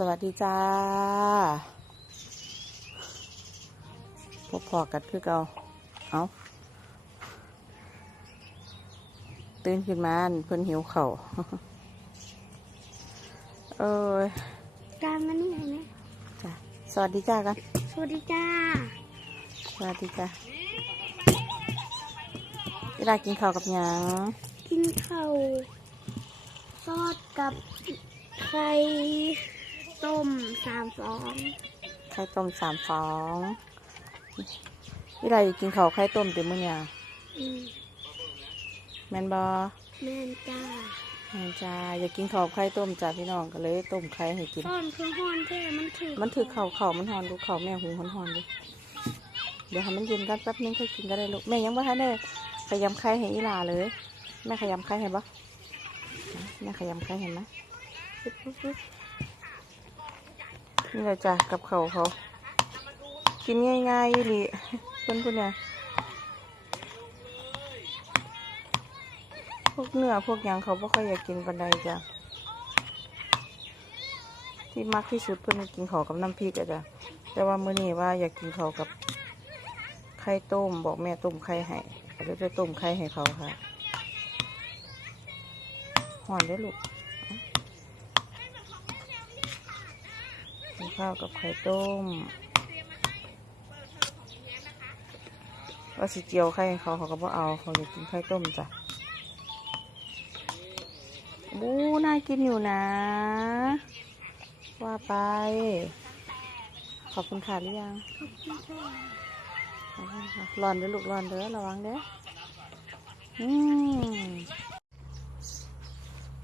สวัสดีจ้าพบพอกันคือเกาเอาตื่นขึ้นมาเพิ่นหิวเข่าวเอ้ยการมันนี่ไงนะจ้ะสวัสดีจ้ากัน สวัสดีจ้า สวัสดีจ้าเวลากินข้าวกับหยังกินข้าวซอสกับไข่ ต้มสามฟองไข่ต้มสามฟองเวลากินข้าวไข่ต้มเต็มมื้อเนี่ยอืมแม่นบอแม่นจ้าแม่นจ้าอยากกินข้าวไข่ต้มจ้าพี่น้องก็เลยต้มไข่ให้กินซ่อนคือห้อนแท้มันถือมันถือเข่าเข่ามันหอนดูเข่าแม่หุงหอนหอนดูเดี๋ยวให้มันเย็นกันแป๊บนึงค่อยกินก็ได้ลูกแม่ยังไม่ทันได้ขยำไข่ให้อีหลาเลย แม่ขยำไข่ให้ปะแม่ขยำไข่เห็นไหมปึ๊บปึ๊บปึ๊บ นี่แหละจ้ะกับเขาเขา กินง่ายๆอีหลีเพื่อนพวกเนี่ยพวกเนื้อพวกยังเขาไม่ค่อยอยากกินปันใดจ้ะที่มักที่สุดเพื่อนกินข้ากับน้ำพริกอะจ้ะแต่ว่ามื้อนี้ว่าอยากกินข้ากับไข่ต้มบอกแม่ต้มไข่ให้ก็เลยจะต้มไข่ให้เขาค่ะห่อนได้ลูกเอา กินข้าวกับไข่ต้มว่าสิเจียวไข่เขาเขาก็บ่เอาเขาอยากกินไข่ต้มจ้ะบูน่ากินอยู่นะ ว่าไป ขอบคุณค่ะหรือยังขอบคุณค่ะร้อนเด้อลูกร้อนเด้อระวังเด้ออืม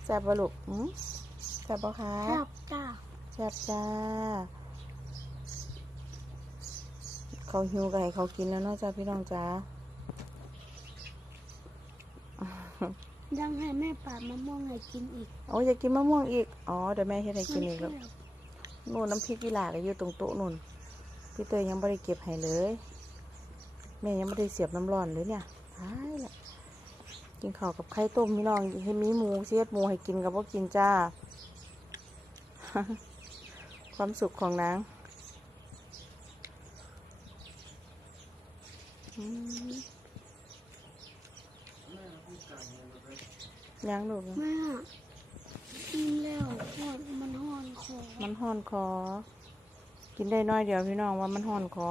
แซ่บปะลูกอืมแซ่บปะคะครับจ้า แซ่บจ้า เขาหิวก็ให้เขากินแล้วเนาะจ้าพี่น้องจ้ายังให้แม่ปาดมะม่วงให้กินอีกโอ้ยอยากกินมะม่วงอีก อ๋อเดี๋ยวแม่เฮ็ดให้กินอีกแล้วนู่นน้ำพริกกีฬาก็อยู่ตรงโต๊ะนู่น พี่เตยยังไม่ได้เก็บให้เลย แม่ยังไม่ได้เสียบน้ำร้อนเลยเนี่ยตายละกินข้าวกับไข่ต้มพี่น้องให้มีหมูเสียดหมูให้กินกับว่ากินจ้า ความสุขของนางอืมยังลูกแม่กินแล้วห้อนมันห้อนคอ มันห่อนคอ กินได้น้อยเดียวพี่น้องว่ามันห่อนคอ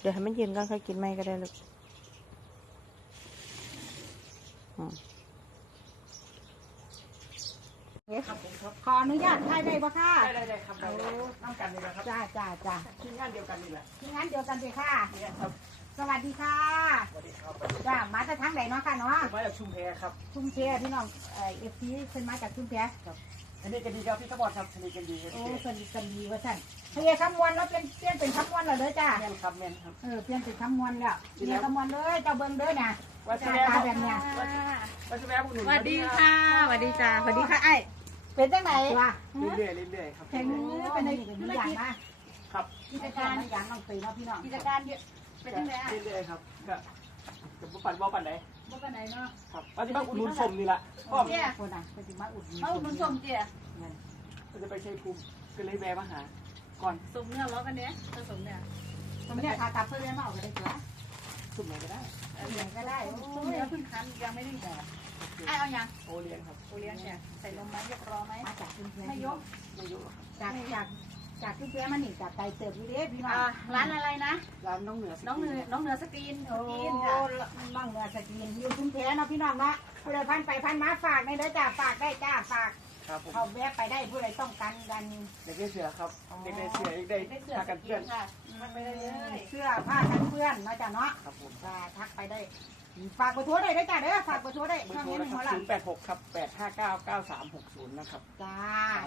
เดี๋ยวให้มันเย็นก่อนค่อยกินไม่ก็ได้ลูก อืมขออนุญาตถ่ายได้ปะค่ะ ได้ได้ได้ครับได้ได้น้ำกันเลยนะครับจ้าจ้าจ้าทีมงานเดียวกันนี่แหละที่งั้นเดียวกันเลยค่ะ นี่ครับสวัสดีค่ะ สวัสดีครับจ้ามาจากทางไหนเนาะค่ะเนาะมาจากชุมแพครับชุมเพพี่น้องเอ่อฟซีเพิ่นมาจากชุมเพอันนี้กันดีครับพี่สปอร์ตครับอันนี้กันดีโอ้สนิทกันดีว่าสั่นเฮียคำมวณแล้วเป็นเปลี่ยนเป็นคำมวณแล้วเด้อจ้าแม่นครับแม่นครับเออเปลี่ยนเป็นคำมวณแล้วเฮียคำมวณเลยเจ้าเบิ่งเด้อน่ะวัจ้าชแวตาแบบเนี้ยวัชแวพวกหนูสวัสดีค่ะสวัสดีจ้าสวัสดีค่ะไอ้ เป็นจังไหนวะเรื่อยๆเรื่อยๆครับ แข่งมือเป็นในเป็นอย่างมาครับกิจการอย่างน้องตีเนาะพี่น้องกิจการเยอะเป็นยังไงอะเรื่อยๆครับก็กับปั่นบอลปั่นไหนบ่เป็นไหนเนาะครับว่าที่บ้านอุดหนุนสมนี่แหละก็เจ้าคนน่ะเป็นสิมาอุดหนุนเอาคุณสมเจียก็จะไปใช้ภูมิก็เลยแวะมาหา ก่อนสมเนี่ยล้อกันเนี้ยผสมเนี่ยผมเนี่ยขากลับเพื่อนมาเอาไปได้จ้ะสุ่มไหนก็ได้ไหนก็ได้โอ้สมยเนื้อพึ่งคันยังไม่ได้ห่อ ไอ้เอายังโอเลี้ยงครับโอเลี้ยงเนี่ยใส่ลงไหมยกรอไหมมาจากกรุงเทพไม่ยกไม่เยอะหรอกครับจากจากจากกรุงเทพมานี่จากไกลเติบอยู่เด้พี่น้องอ่าร้านอะไรนะร้านน้องเหนือน้องเนือน้องเนือสกรีนสโอ้กรีนค่ะน้องเรือสกีนอยู่กรุงเทพเนาะพี่น้องเนาะผู้ใดพันไปพันมาฝากในเด้อจ้าฝากได้จ้าฝากครับผมเขาแวะไปได้ผู้ใดต้องการกันเด็กได้เสือครับเด็กได้เสือเด็กได้ได้เสื้อพาสกันกรีเพื่อนนค่ะมันไปเลยเสื้อผ้ากันเพื่อนเนาะจ้าเนาะครับผมจ้าทักไปได้ ฝากกระทู้ได้เด้อจ้าเด้อฝากกระทู้ได้เบอช่องร์โทรนี้หนะนึ่งคหัรัวบหลัง0 8 6ครับ8 5 9 9 3 6 0นะครับ จ้า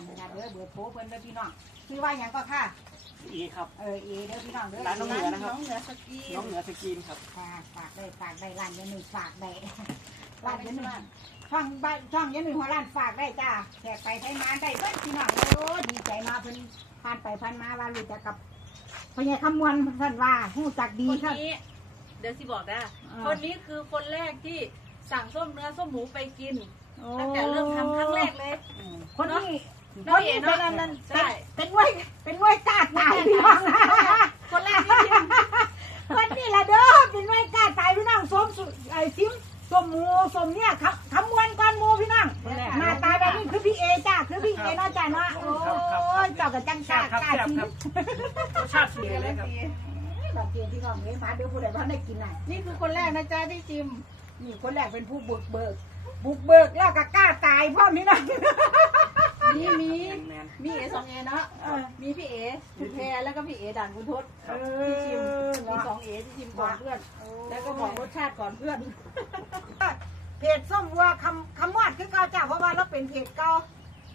นี่นะเด้อเบอร์โทรเพิ่นเด้อพี่น้องชื่อว่าหยังก็ค่ะ อีครับ เออเอเด้อพี่น้องเด้อร้านน้องเหนือนะครับ น้องเนือสกรีนน้องเหนือสกรีนครับค่ะฝากได้ฝากได้ร้านยันหนึ่งฝากได้ร้านยันหนึ่งช่องบ้านช่องยันหนึ่งหัวร้านฝากได้จ้าแขกไปใช้มาได้เบิ้พี่น้องโอ้ดีใจมาเพิ่นผ่านไปผ่านมาว่ารู้จักกับพ่อใหญ่คำมวลท่านว่าหู้จักดีคนครับนี้ เดี๋ยวสิบอกนะอ่า คนนี้คือคนแรกที่สั่งส้มเนื้อส้มหมูไปกินโอ้ตั้งแต่เริ่มทำครั้งแรกเลย คนนี้น้องเอ๋เนาะนั่นนั่นใช่ เป็นมวยเป็นมวยกล้าตายพี่น้องคนแรกที่ชิมวันนี้ละเด้อเป็นมวยกล้าตายพี่น้องสมสุไอ้ซิมสมหมูสมเนี่ยขขมวนก้อนหมูพี่น้องหน้าตาแบบนี้คือพี่เอจ้าคือพี่เอเนาะจ้าเนาะโอ้ยเจ้ากับจังกล้ากล้าซิมรสชาติดีเลยครับ ดอกเกียพี่น้องเลี้ยงมาเดี๋ยวผู้ใดบ้านได้กินน่ะนี่คือคนแรกนะจ๊ะที่ชิมนี่คนแรกเป็นผู้บุกเบิก บุกเบิกแล้วก็กล้าตายพ่อพี่น้องมีมีแมนมีเอสองเอเนาะเออมีพี่เอคุณแพรแล้วก็พี่เอด่านคุณทศเอที่ชิมอมีสองเอที่ชิมก่อนเพื่อน แล้วก็บอกรสชาติก่อนเพื่อนเพจส้มวัวคำคำมวดคือเก่าจ้าเพราะว่าเราเป็นเพจเก่า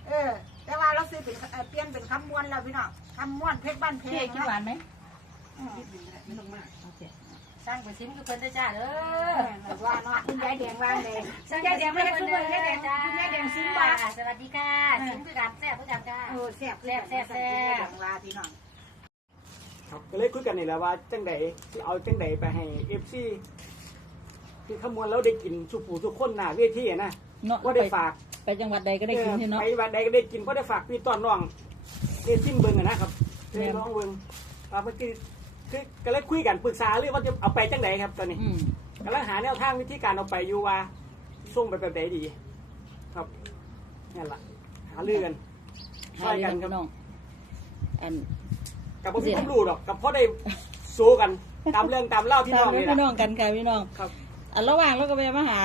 เออ แต่ว่าเราซื้อเป็นเอ่อเปลี่ยนเป็นคำมวนแล้วพี่น้องคำมวนเพชรบ้านเพพี่เอชรกินหวานไหม นิดนึงก็ได้ไม่ต้องมากโอเคสร้างไปชิมทุกคนได้จ้าเด้เอออแบบว่าเนาะคุณยายแดงว่าเลยคุณยายแดงไม่ได้ซื้อเลยยายแดงคุณยายแดงซื้อมาสวัสดีค่ะชิมคือการแซ่บคือการจ้าเออแซ่บแซ่บแซ่บแซ่บแดงว่าพี่น้องครับก็เลยคุยกันนี่แหละว่าจังใดสิเอาจังใดไปให้เอฟซีที่ขมวนแล้วได้กินสุปูทุกคนหน้าเวทีอะนะเนาะว่าได้ฝากไปจังหวัดใดก็ได้กินที่เนาะไปวันใดก็ได้กินเพราะได้ฝากพี่ต้อนน้องเรียนซิมเบิงอะนะครับเรียนน้องเบิงว่าเมื่อกี้ คือก็เลยคุยกันปรึกษาเรื่องว่าจะเอาไปจังใดครับตอนนี้อืมกำลังหาแนวทางวิธีการเอาไปอยู่ว่าส่งไปแบบไหนดี ครับนั่นแหละหาเรื่องกันหาเรื่องพี่น้องอัน กับผมมีความรู้หรอกกับพ่อได้สู้กันตามเรื่องตามเล่าพี่น้องตามนี่แหพี่น้ละองกันค่ะพี่น้องครับ อันระหว่างเราก็แวะมาหา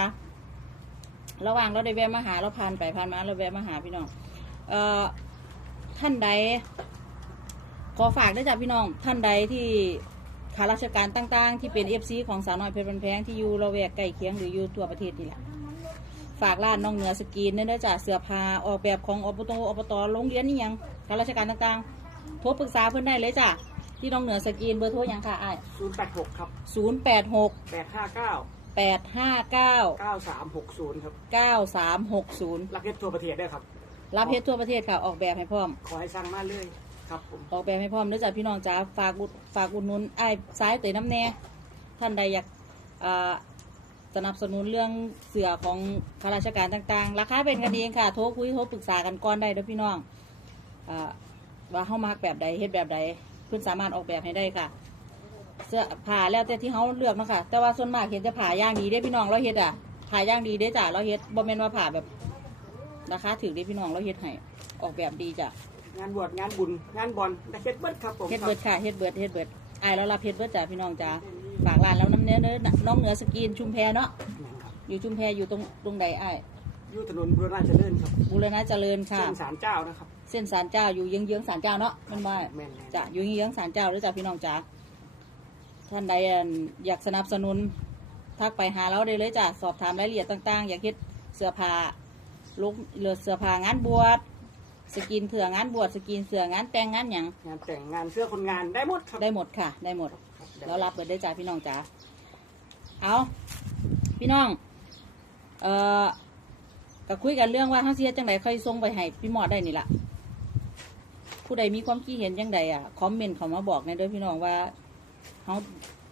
ระหว่างเราได้แวะมาหาเราผ่านไปผ่านมาเราแวะมาหาพี่น้อง เอ่อท่านใด ขอฝากด้วยจ้ะพี่น้องท่านใดที่ข้าราชการต่างๆ ที่เป็นเอฟซีของสาวน้อยเพชรบันแพงที่อยู่เราแวกใกล้เคียงหรืออยู่ทั่วประเทศนี่แหละฝากร้านน้องเหนือสกรีนเนี่ยนะจ๊ะเสื้อผ้าออกแบบของอบตอบตโรงเรียนนี่ยังข้าราชการต่างๆโทรปรึกษาเพื่อนได้เลยจ้ะที่น้องเหนือสกรีนเบอร์โทรยังค่ะไอ้ศูนย์แปดหกครับศูนย์แปดหกแปดห้าเก้าแปดห้าเก้าเก้าสามหกศูนย์ครับเก้าสามหกศูนย์รักเล็ทั่วประเทศได้ครับรับเพชรทั่วประเทศค่ะออกแบบให้พร้อม ขอให้สร้างมาเลย ครับผมออกแบบให้พร้อมเนื่องจากพี่น้องจ๋าฝากอุดฝากอุดหนุนไอ้ซ้ายเตยน้ำแน่ท่านใดอยากอ่าสนับสนุนเรื่องเสือของข้าราชการต่างๆ ราคาเป็นกันเองค่ะโทรคุยโทรปรึกษากันก่อนได้เด้อพี่น้องอ่าว่าเข้ามาแบบใดเฮ็ดแบบใดเพื่อนสามารถออกแบบให้ได้ค่ะ เสื้อผ้าแล้วแต่ที่เขาเลือกเนาะคะแต่ว่าส่วนมากเห็นจะผ่าย่างดีได้พี่น้องเราเฮ็ดอะผ่าย่างดีได้จ้ะเราเฮ็ดบ่แม่นว่าผ่าแบบราคาถือได้พี่น้องเราเฮ็ดให้ออกแบบดีจ้ะ งานบวชงานบุญงานบอลได้เฮ็ดเบิดครับผมเฮ็ดเบิดค่ะเฮ็ดเบิดเฮ็ดเบิดอายแล้วรับเฮ็ดเบิดจ้ะพี่น้องจ้าฝากร้านแล้วน้ำเนื้อเนื้อน้องเหนือสกรีนชุมแพเนาะครับอยู่ชุมแพอยู่ตรงตรงใดอ้ายอยู่ถนนบุรณาเจริญครับบูรณะเจริญค่ะเส้นศาลเจ้านะครับเส้นศาลเจ้าอยู่เยื้องเยื้องๆศาลเจ้าเนาะแมันว่าแม่นๆจ้ะอยู่เยื้องเยื้องๆศาลเจ้าหรือจ้ะพี่น้องจ้าท่านใดอั่นอยากสนับสนุนทักไปหาเราได้เลยจ้ะสอบถามรายละเอียดต่างๆ อยากเฮ็ดเสื้อผ้าลุกเลือเสื้อผ้างานบวช สกินเถื่องานบวชสกินเสืองานแต่งงานหยังงานแต่งงานเสื้อคนงานได้หมดครับได้หมดค่ะ ได้หมดครับแล้วรับเบิดได้จ้าพี่น้องจ้าเอาพี่น้อง เอ่อก็คุยกันเรื่องว่าเขาเสียจังไดค่อยส่งไปให้พี่หมอดได้นี่ละผู้ใดมีความคิดเห็นจังใดอะคอมเมนต์เขามาบอกในอยเด้วยพี่น้องว่าเขา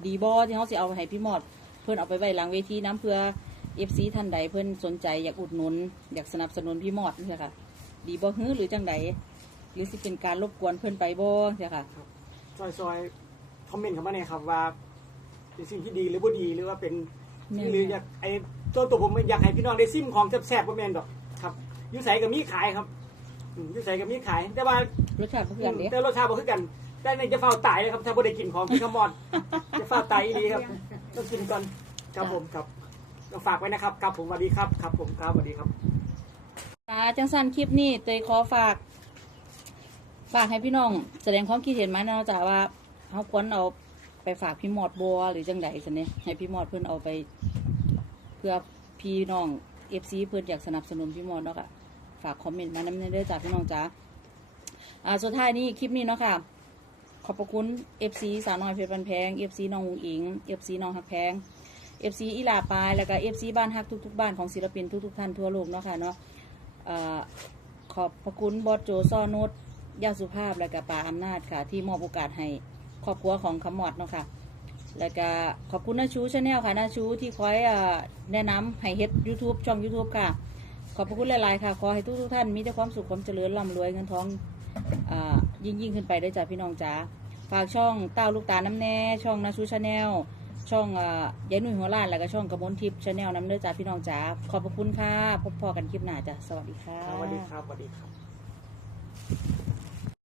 ดีบอที่เขาสิเอาไปให้พี่หมอด เพื่อนเอาไปไว้หลังเวทีน้ำเพื่อเอฟซีท่านใดเพื่อนสนใจอยากอุดหนุน อยากสนับสนุนพี่หมอดนี่ค่ะ ดีบอฮื้อหรือจังใดหรือสิเป็นการรบกวนเพื่อนไปบอนี่ค่ะซอยซอยๆคอมเมนต์เข้ามาเนี่ยครับว่า เป็นสิ่งที่ดีหรือบ่ดีหรือว่าเป็นแม่นหรืออยากไอ้ตัวตัวผมอยากให้พี่น้องได้ซิมของแซ่บๆบ่แม่นดอกครับอยูใสกับมีขายครับอืมอยูใสกับมีขาย แต่ว่ารสชาติเขาเพื่อนเด้แต่รสชาติบ่คือกันแต่ในจะเฝ้าตายเลยครับถ้าบ่ได้กินของพี่ขมอดจะเฝ้าตายอีดีครับต้องกินก่อนครับผมครับต้องฝากไว้นะครับครับผมสวัสดีครับครับผมครับสวัสดีครับ อ่าจังสันคลิปนี้เตยขอฝาก ฝากให้พี่น้อง แสดงความคิดเห็นมาเนาะจ้ะว่าเขาควรเอาไปฝากพี่หมอดบัวหรือจังใดสันเนี่ยให้พี่หมอดเพื่อนเอาไป เพื่อพี่น้องเอฟซีเพื่อนอยากสนับสนุนพี่หมอดเนาะค่ะฝากคอมเมนต์มานำเด้อจ้ะพี่น้องจ้าอ่าสุดท้ายนี้คลิปนี้เนาะค่ะขอบพระคุณเอฟซีสาวน้อยเพชรบันแพงเอฟซีน้องอุงอิงเอฟซีน้องฮักแพงเอฟซีอีลาปาย แล้วก็เอฟซีบ้านฮักทุกๆ บ้านของศิลปินทุกๆท่านทั่วโลกเนาะค่ะเนาะ อขอบพระคุณบอสโจซอนุชยาสุภาพและก็ป่าอำนาจค่ะ ที่มอบโอกาสให้ครอบครัวของคำมอดเนาะค่ะ แล้วก็ขอบคุณนาชูชาแนลค่ะนาชูที่คอยอแนะนำให้เฮ็ด YouTube ช่อง YouTube ค่ะ ขอบพระคุณหลาย ๆ ค่ะ ขอให้ทุกๆท่านมีแต่ความสุขความเจริญร่ำรวยเงินทองอยิ่งยิ่งขึ้นไปได้จ้ะพี่น้องจ๋าฝากช่องเต้าลูกตาน้ำแน่ ช่องนาซูชาแนล ช่องอ่ยายนุ่ยหัวล้านแล้วก็ช่องกระมวลทิพย์ชาแนลน้ำเนื้อจ้าพี่น้องจ้าขอบพระคุณค่ะ พบพอกันคลิปหน้าจ้ะสวัสดีค่ะ สวัสดีครับสวัสดีครับ